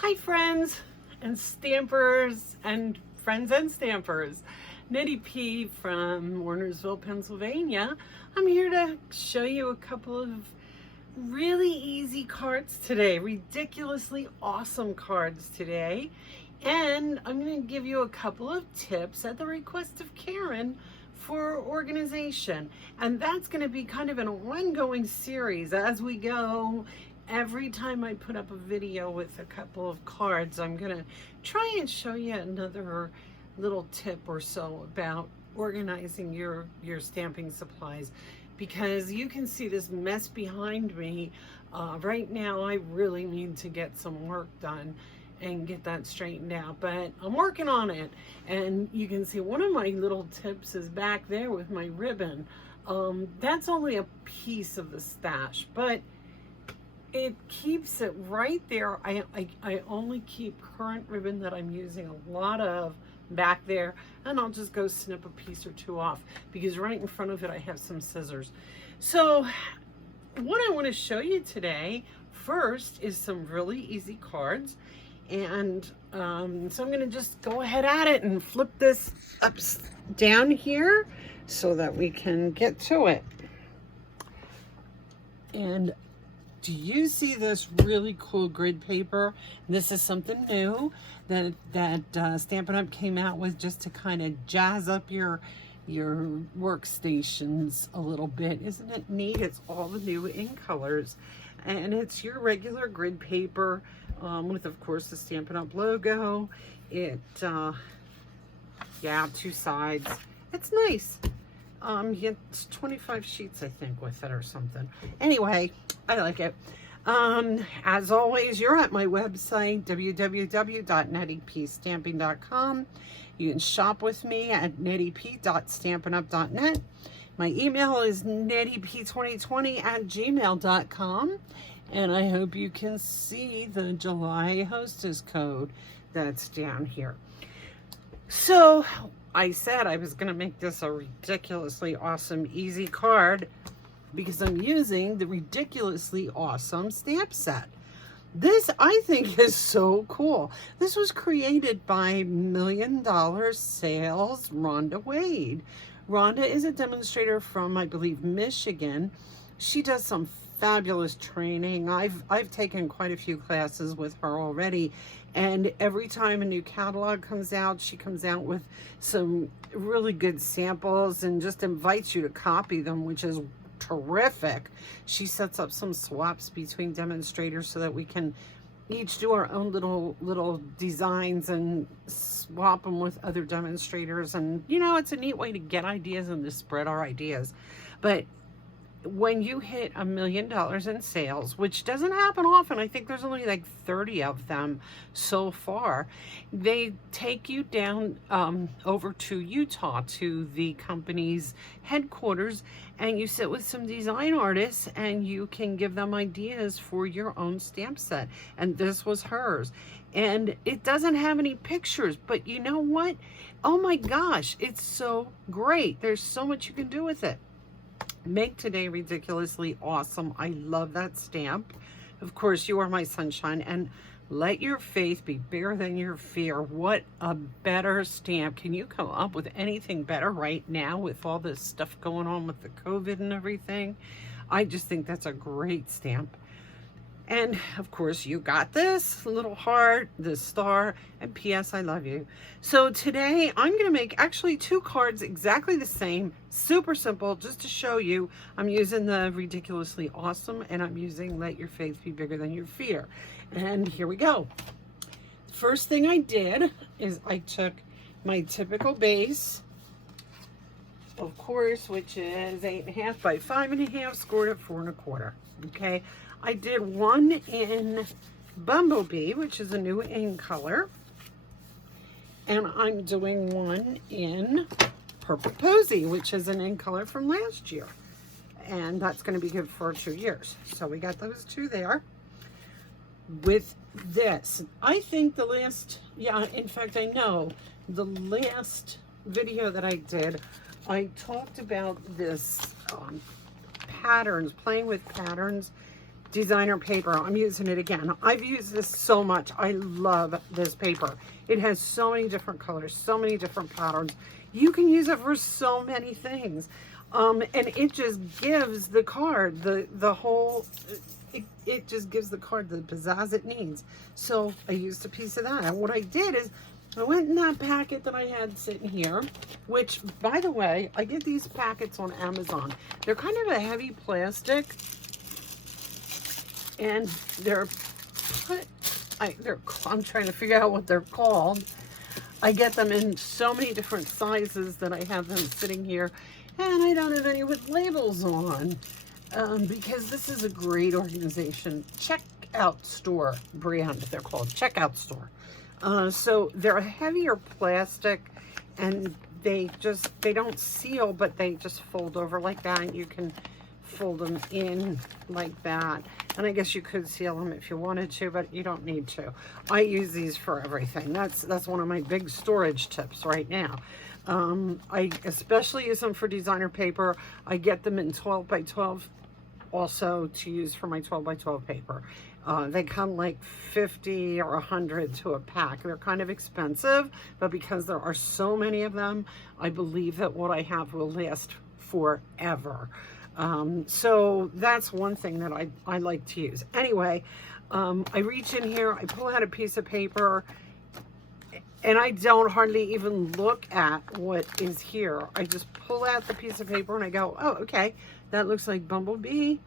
Hi friends and stampers and friends and stampers. NetteP from Warnersville, Pennsylvania. I'm here to show you a couple of really easy cards today, ridiculously awesome cards today. And I'm going to give you a couple of tips at the request of Karen for organization. And that's going to be kind of an ongoing series as we go. Every time I put up a video with a couple of cards, I'm going to try and show you another little tip or so about organizing your stamping supplies, because you can see this mess behind me. Right now I really need to get some work done and get that straightened out, but I'm working on it. And you can see one of my little tips is back there with my ribbon. That's only a piece of the stash, but it keeps it right there. I only keep current ribbon that I'm using a lot of back there, and I'll just go snip a piece or two off, because right in front of it I have some scissors. So what I want to show you today first is some really easy cards, and so I'm going to just go ahead at it and flip this up down here so that we can get to it. And do you see this really cool grid paper? This is something new that Stampin' Up! Came out with, just to kind of jazz up your workstations a little bit. Isn't it neat? It's all the new ink colors, and it's your regular grid paper with, of course, the Stampin' Up! Logo. Yeah, two sides. It's nice. It's 25 sheets, I think, with it or something. Anyway, I like it. As always, you're at my website, www.nettepstamping.com. You can shop with me at nettep.stampinup.net. My email is nettep2020@gmail.com. And I hope you can see the July hostess code that's down here. So I said I was going to make this a ridiculously awesome, easy card, because I'm using the ridiculously awesome stamp set. This, I think, is so cool. This was created by $1 Million Sales Rhonda Wade. Rhonda is a demonstrator from, I believe, Michigan. She does some fabulous training. I've taken quite a few classes with her already, and every time a new catalog comes out, she comes out with some really good samples and just invites you to copy them, which is terrific. She sets up some swaps between demonstrators so that we can each do our own little designs and swap them with other demonstrators. And you know, it's a neat way to get ideas and to spread our ideas. But when you hit $1 million in sales, which doesn't happen often, I think there's only like 30 of them so far, they take you down over to Utah, to the company's headquarters, and you sit with some design artists and you can give them ideas for your own stamp set. And this was hers. And it doesn't have any pictures, but you know what? Oh my gosh, it's so great. There's so much you can do with it. Make today ridiculously awesome. I love that stamp. Of course, you are my sunshine, and let your faith be bigger than your fear. What a better stamp. Can you come up with anything better right now with all this stuff going on with the COVID and everything? I just think that's a great stamp. And of course, you got this little heart, this star, and P.S. I love you. So today I'm going to make actually two cards exactly the same, super simple, just to show you. I'm using the ridiculously awesome, and I'm using let your faith be bigger than your fear. And here we go. First thing I did is I took my typical base, of course, which is 8.5 by 5.5, scored at 4 1/4. Okay. I did one in Bumblebee, which is a new ink color, and I'm doing one in Purple Posy, which is an ink color from last year, and that's going to be good for 2 years. So we got those two there. With this, I think the last, in fact, I know the last video that I did, I talked about this patterns, playing with patterns. designer paper. I'm using it again. I've used this so much. I love this paper. It has so many different colors, so many different patterns. You can use it for so many things. And it just gives the card the whole, it just gives the card the pizzazz it needs. So I used a piece of that. And what I did is I went in that packet that I had sitting here, which, by the way, I get these packets on Amazon. They're kind of a heavy plastic, and I'm trying to figure out what they're called. I get them in so many different sizes that I have them sitting here, and I don't have any with labels on, because this is a great organization. Checkout Store brand, they're called Checkout Store. So they're a heavier plastic, and they don't seal, but they just fold over like that, and you can fold them in like that. And I guess you could seal them if you wanted to, but you don't need to. I use these for everything. That's one of my big storage tips right now. I especially use them for designer paper. I get them in 12 by 12 also to use for my 12 by 12 paper. They come like 50 or 100 to a pack. They're kind of expensive, but because there are so many of them, I believe that what I have will last forever. So that's one thing that I like to use. Anyway, I reach in here, I pull out a piece of paper, and I don't hardly even look at what is here. I just pull out the piece of paper and I go, oh, okay, that looks like Bumblebee,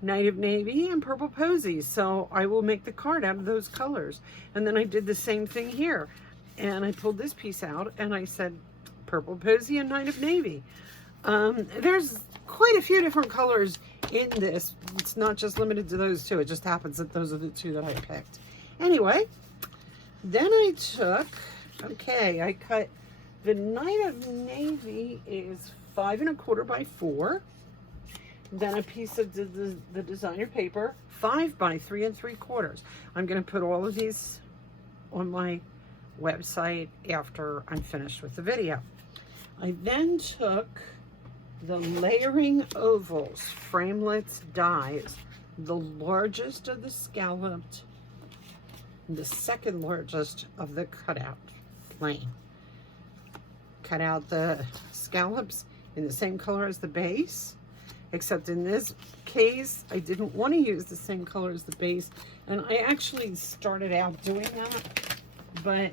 Night of Navy, and Purple Posy. So I will make the card out of those colors. And then I did the same thing here. And I pulled this piece out and I said, Purple Posy and Night of Navy. There's quite a few different colors in this. It's not just limited to those two. It just happens that those are the two that I picked. Anyway, then I took, I cut the Night of Navy is 5 1/4 by 4. Then a piece of the designer paper, 5 by 3 3/4. I'm going to put all of these on my website after I'm finished with the video. I then took the layering ovals, framelits dies, the largest of the scalloped, the second largest of the cutout plain. Cut out the scallops in the same color as the base, except in this case, I didn't want to use the same color as the base, and I actually started out doing that, but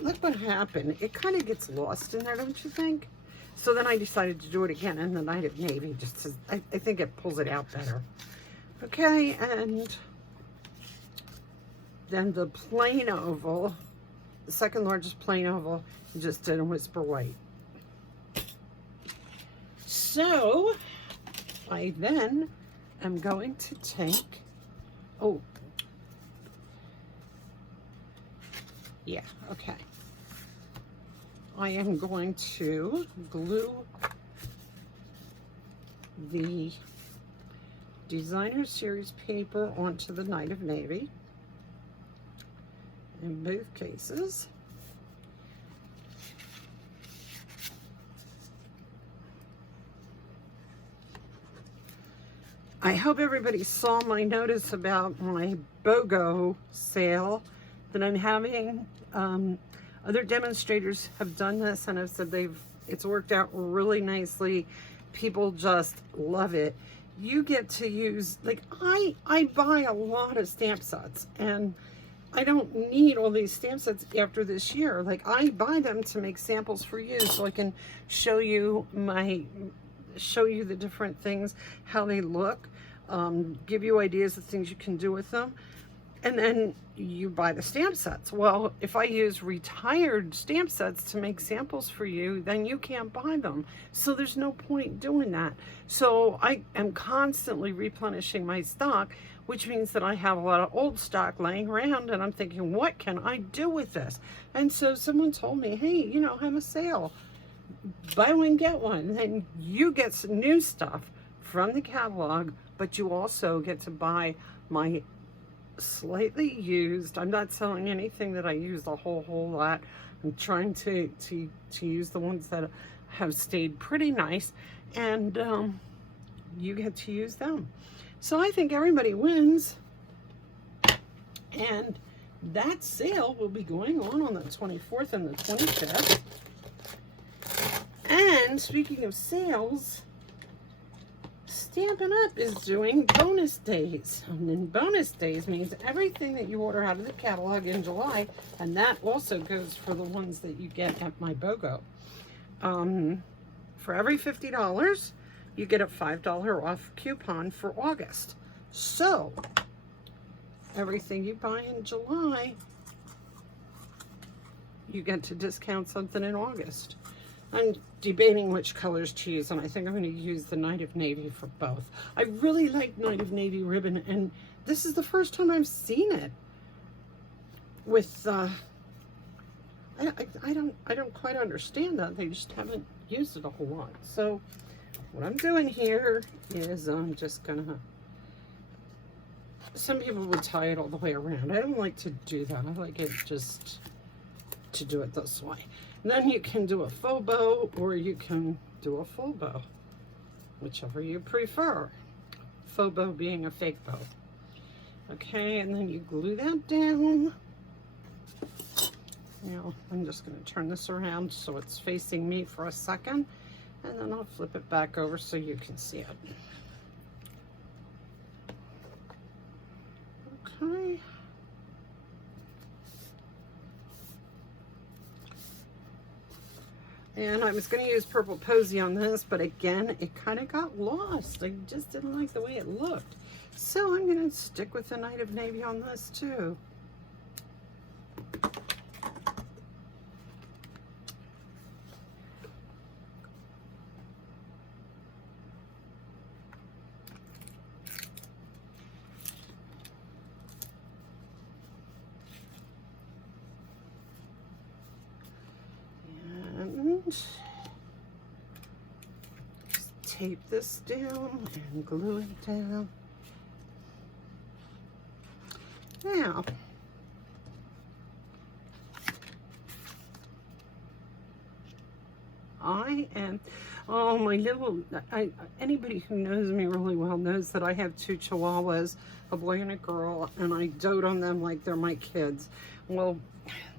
look what happened. It kind of gets lost in there, don't you think? So then I decided to do it again in the Night of Navy, just to, I think it pulls it out better. Okay, and then the plain oval, the second largest plain oval, just did a Whisper White. So I then am going to take, I am going to glue the Designer Series paper onto the Night of Navy in both cases. I hope everybody saw my notice about my BOGO sale that I'm having. Other demonstrators have done this and have said it's worked out really nicely. People just love it. You get to use, like, I buy a lot of stamp sets, and I don't need all these stamp sets after this year. Like, I buy them to make samples for you so I can show you the different things, how they look, give you ideas of things you can do with them, and then you buy the stamp sets. Well, if I use retired stamp sets to make samples for you, then you can't buy them. So there's no point doing that. So I am constantly replenishing my stock, which means that I have a lot of old stock laying around, and I'm thinking, what can I do with this? And so someone told me, hey, have a sale. Buy one, get one. And you get some new stuff from the catalog, but you also get to buy my slightly used, I'm not selling anything that I use a whole lot. I'm trying to use the ones that have stayed pretty nice, and you get to use them. So I think everybody wins. And that sale will be going on the 24th and the 25th. And speaking of sales, Stampin' Up! Is doing bonus days. And then bonus days means everything that you order out of the catalog in July, and that also goes for the ones that you get at my BOGO. For every $50, you get a $5 off coupon for August. So, everything you buy in July, you get to discount something in August. I'm debating which colors to use, and I think I'm going to use the Night of Navy for both. I really like Night of Navy ribbon, and this is the first time I've seen it with, I don't quite understand that. They just haven't used it a whole lot. So what I'm doing here is I'm just going to, some people would tie it all the way around. I don't like to do that. I like it just to do it this way. And then you can do a faux bow, or you can do a full bow, whichever you prefer. Faux bow being a fake bow. Okay, and then you glue that down. Now, I'm just going to turn this around so it's facing me for a second, and then I'll flip it back over so you can see it. Okay. And I was going to use Purple Posy on this, but again, it kind of got lost. I just didn't like the way it looked. So I'm going to stick with the Night of Navy on this too. Just tape this down and glue it down. Now, oh, my little, anybody who knows me really well knows that I have two Chihuahuas, a boy and a girl, and I dote on them like they're my kids. Well,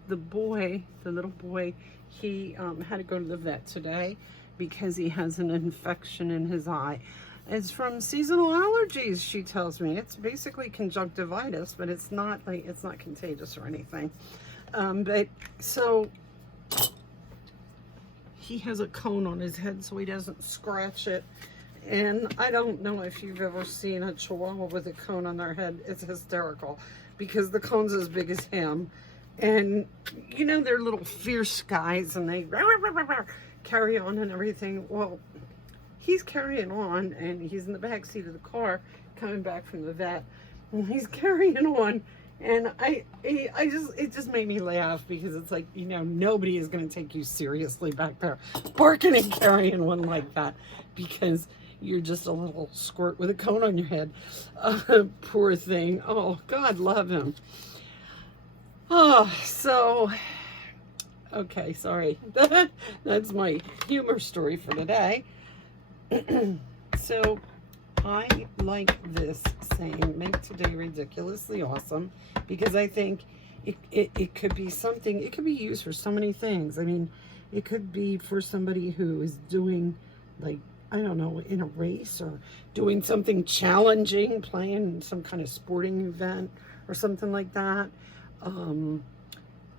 the little boy, he had to go to the vet today because he has an infection in his eye. It's from seasonal allergies, she tells me. It's basically conjunctivitis, but it's not contagious or anything. But so he has a cone on his head so he doesn't scratch it. And I don't know if you've ever seen a Chihuahua with a cone on their head. It's hysterical because the cone's as big as him. And, you know, they're little fierce guys, and they carry on and everything. Well, he's carrying on, and he's in the back seat of the car coming back from the vet. And he's carrying on, and it just made me laugh because it's like, you know, nobody is going to take you seriously back there barking and carrying one like that because you're just a little squirt with a cone on your head. Poor thing. Oh, God love him. Oh, so, okay, sorry. That's my humor story for today. So, I like this saying, make today ridiculously awesome, because I think it could be something, it could be used for so many things. I mean, it could be for somebody who is doing, like, I don't know, in a race or doing something challenging, playing some kind of sporting event or something like that.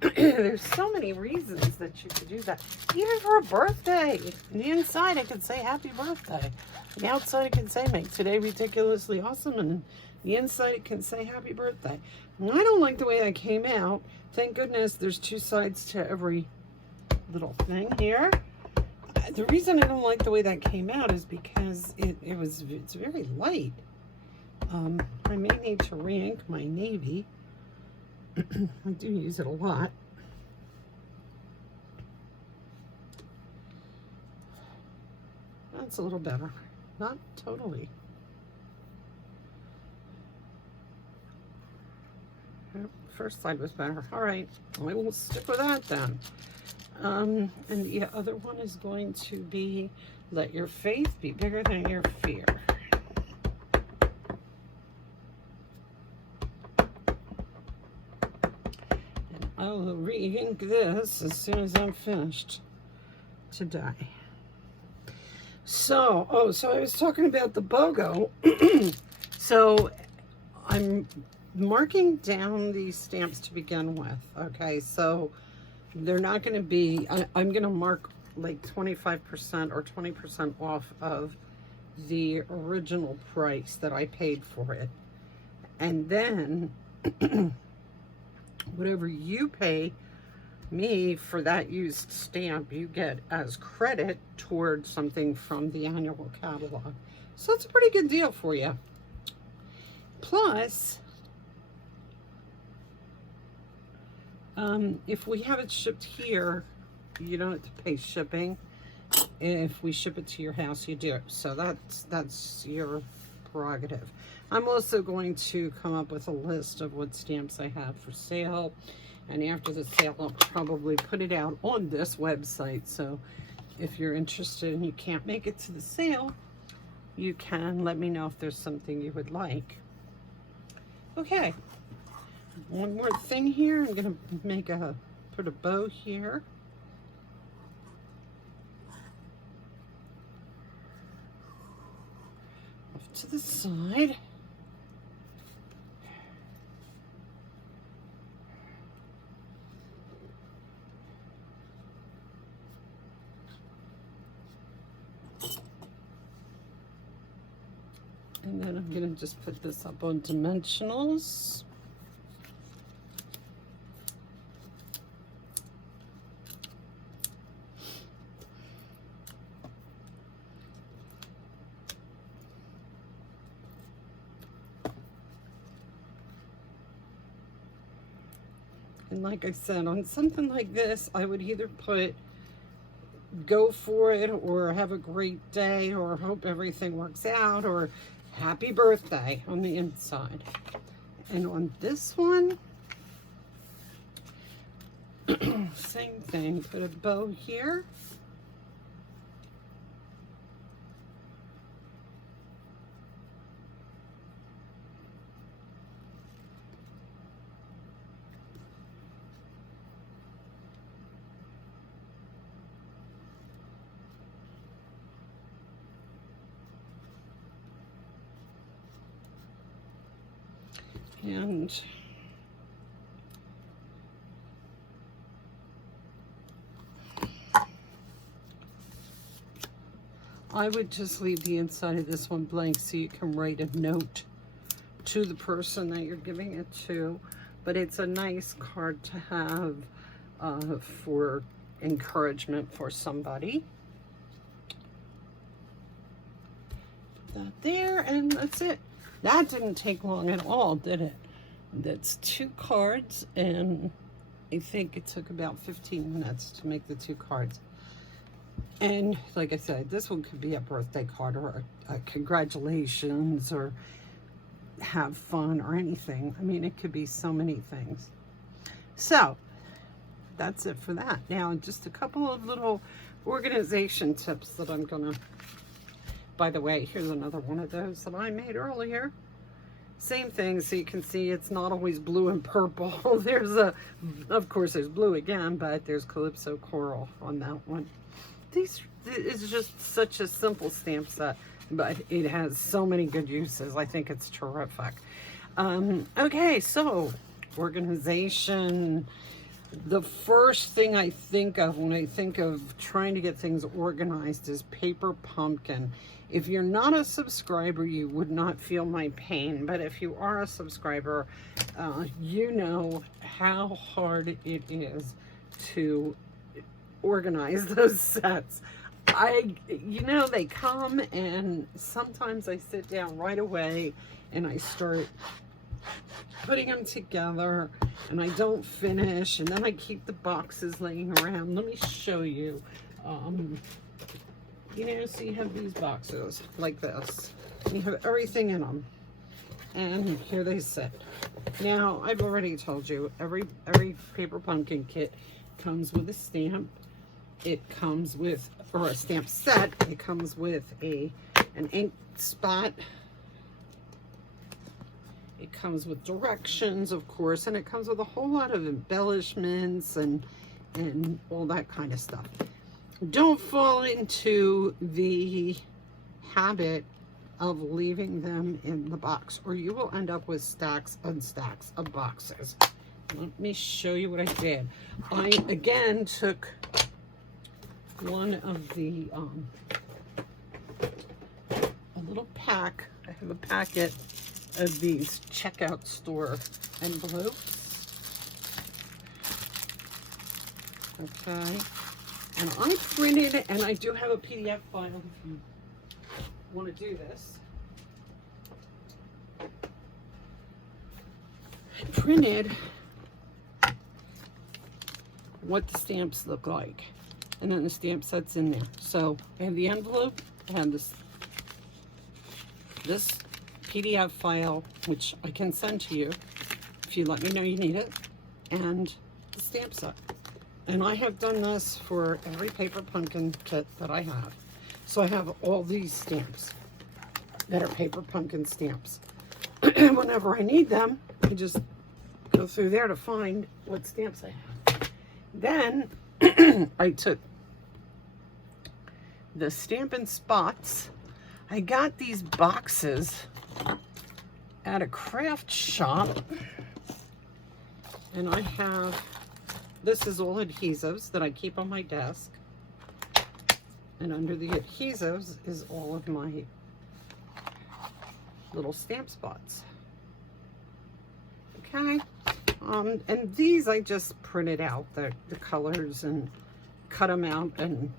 There's so many reasons that you could do that. Even for a birthday. On the inside, I could say happy birthday. On the outside, it can say make today ridiculously awesome. And the inside, it can say happy birthday. And I don't like the way that came out. Thank goodness there's two sides to every little thing here. The reason I don't like the way that came out is because it's very light. I may need to re-ink my navy. I do use it a lot. That's a little better. Not totally. First side was better. All right, I will stick with that then. And the other one is going to be let your faith be bigger than your fear. I'll re-ink this as soon as I'm finished today. So, so I was talking about the BOGO. So I'm marking down these stamps to begin with. Okay, so they're not going to be, I'm going to mark like 25% or 20% off of the original price that I paid for it. And then whatever you pay me for that used stamp, you get as credit towards something from the annual catalog. So it's a pretty good deal for you. Plus, if we have it shipped here, you don't have to pay shipping. If we ship it to your house, you do. So that's your prerogative. I'm also going to come up with a list of what stamps I have for sale. And after the sale, I'll probably put it out on this website. So if you're interested and you can't make it to the sale, you can let me know if there's something you would like. Okay. One more thing here. I'm going to put a bow here. Off to the side. And then I'm going to just put this up on dimensionals. And like I said, on something like this, I would either put go for it, or have a great day, or hope everything works out, or happy birthday on the inside. And on this one, same thing, put a bow here. And I would just leave the inside of this one blank so you can write a note to the person that you're giving it to. But it's a nice card to have for encouragement for somebody. Put that there, and that's it. That didn't take long at all, did it? That's 2 cards, and I think it took about 15 minutes to make the 2 cards. And like I said, this one could be a birthday card, or a congratulations, or have fun, or anything. I mean, it could be so many things. So that's it for that. Now, just a couple of little organization tips that I'm gonna, by the way, here's another one of those that I made earlier. Same thing, so you can see it's not always blue and purple. There's of course there's blue again, but there's Calypso Coral on that one. This is just such a simple stamp set, but it has so many good uses. I think it's terrific. Okay, so organization. The first thing I think of when I think of trying to get things organized is paper pumpkin. If you're not a subscriber, you would not feel my pain. But if you are a subscriber, you know how hard it is to organize those sets. You know, they come, and sometimes I sit down right away and I start putting them together, and I don't finish, and then I keep the boxes laying around. Let me show you. You know, so you have these boxes like this. You have everything in them, and here they sit. Now, I've already told you, every paper pumpkin kit comes with a stamp. It comes with, or a stamp set. It comes with an ink spot. It comes with directions, of course, and it comes with a whole lot of embellishments and all that kind of stuff. Don't fall into the habit of leaving them in the box, or you will end up with stacks and stacks of boxes. Let me show you what I did. I again took one of the a little pack. I have a packet of these checkout store envelopes. Okay, and I printed, and I do have a PDF file if you want to do this. I printed what the stamps look like, and then the stamp set's in there. So I have the envelope, I have this PDF file, which I can send to you if you let me know you need it, and the stamp set. And I have done this for every paper pumpkin kit that I have. So I have all these stamps that are paper pumpkin stamps. Whenever I need them, I just go through there to find what stamps I have. Then I took the Stampin' Spots. I got these boxes at a craft shop, and I have, this is all adhesives that I keep on my desk, and under the adhesives is all of my little stamp spots. Okay, and these I just printed out the colors and cut them out and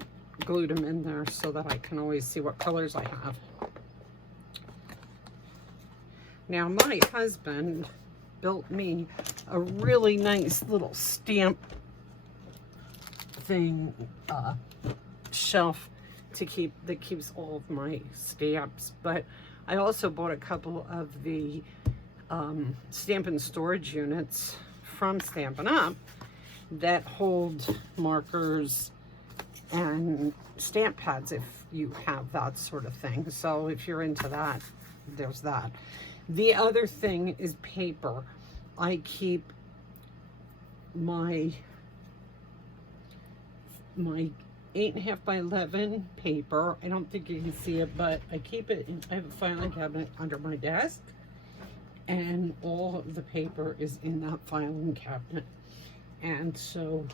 glued them in there so that I can always see what colors I have. Now my husband built me a really nice little stamp thing, shelf to keep, that keeps all of my stamps, but I also bought a couple of the Stampin' storage units from Stampin' Up that hold markers and stamp pads if you have that sort of thing. So if you're into that, there's that. The other thing is paper. I keep my 8.5 by 11 paper. I don't think you can see it, but I keep it in, I have a filing cabinet under my desk, and all of the paper is in that filing cabinet. And so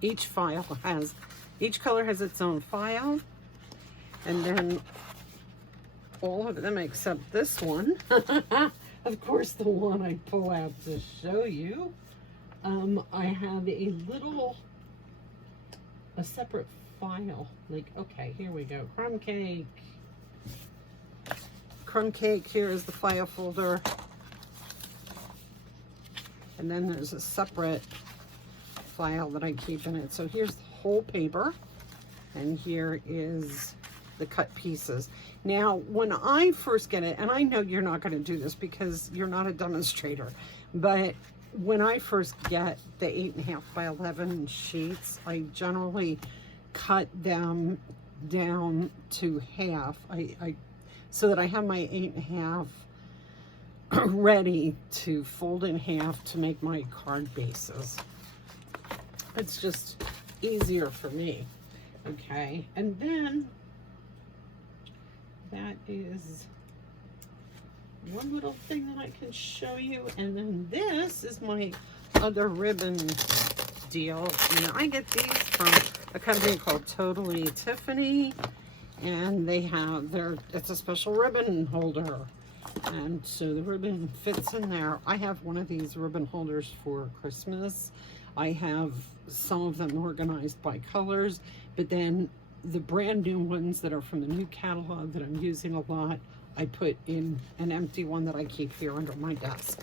each color has its own file, and then all of them except this one, of course the one I pull out to show you, I have a separate file. Like, okay, here we go. Crumb cake, here is the file folder. And then there's a separate file that I keep in it. So here's the whole paper, and here is the cut pieces. Now, when I first get it, and I know you're not going to do this because you're not a demonstrator, but when I first get the 8.5 by 11 sheets, I generally cut them down to half. So that I have my 8.5 ready to fold in half to make my card bases. It's just easier for me. Okay, and then that is one little thing that I can show you, and then this is my other ribbon deal. And I get these from a company called Totally Tiffany, and they have it's a special ribbon holder, and so the ribbon fits in there. I have one of these ribbon holders for Christmas. I have some of them organized by colors, but then the brand new ones that are from the new catalog that I'm using a lot, I put in an empty one that I keep here under my desk,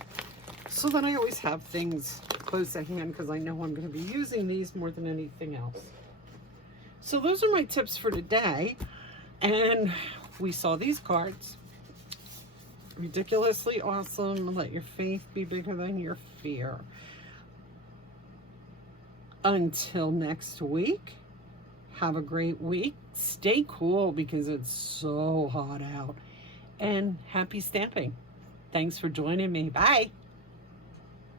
so that I always have things close at hand, because I know I'm going to be using these more than anything else. So those are my tips for today. And we saw these cards. Ridiculously awesome. Let your faith be bigger than your fear. Until next week, have a great week. Stay cool because it's so hot out. and happy stamping. Thanks for joining me. Bye.